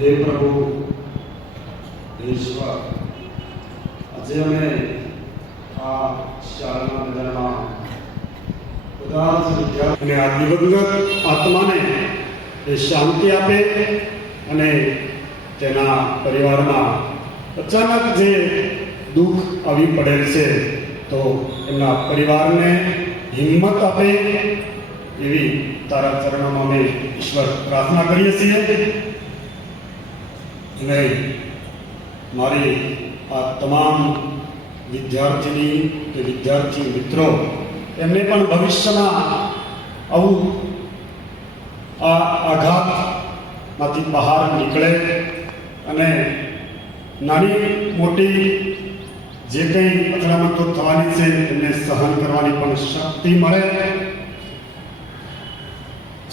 हे प्रभु ईश्वर આજે અમે આ શાળાના મેદાનમાં બધા જ વિદ્યાર્થીઓને આ દિવંગત આત્માને એ શાંતિ આપે અને તેના પરિવારમાં અચાનક જે દુઃખ આવી પડેલ છે તો એમના પરિવારને હિંમત આપે એવી તારા ચરણોમાં અમે ઈશ્વર પ્રાર્થના કરીએ છીએ અને મારી આ તમામ વિદ્યાર્થીની કે વિદ્યાર્થી મિત્રો એમને પણ ભવિષ્યમાં આવું આ આઘાતમાંથી બહાર નીકળે અને નાની મોટી જે કંઈ અથડામણો થવાની છે એમને સહન કરવાની પણ શક્તિ મળે.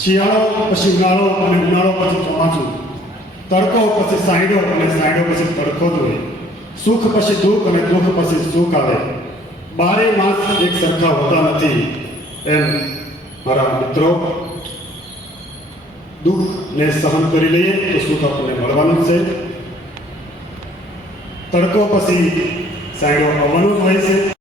શિયાળો પછી ઉનાળો અને ઉનાળો પછી ચોમાસું, તડકો પછી સાંયડો અને સાંયડો પછી તડકો જ હોય, સુખ પછી દુઃખ અને દુઃખ પછી સુખ આવે, બારે માસ એક સરખા હોતા નથી. એમ મારા મિત્રો દુઃખને સહન કરી લઈએ તો સુખ આપણને મળવાનું છે. તડકો પછી સાંયડો આવવાનું જ હોય છે.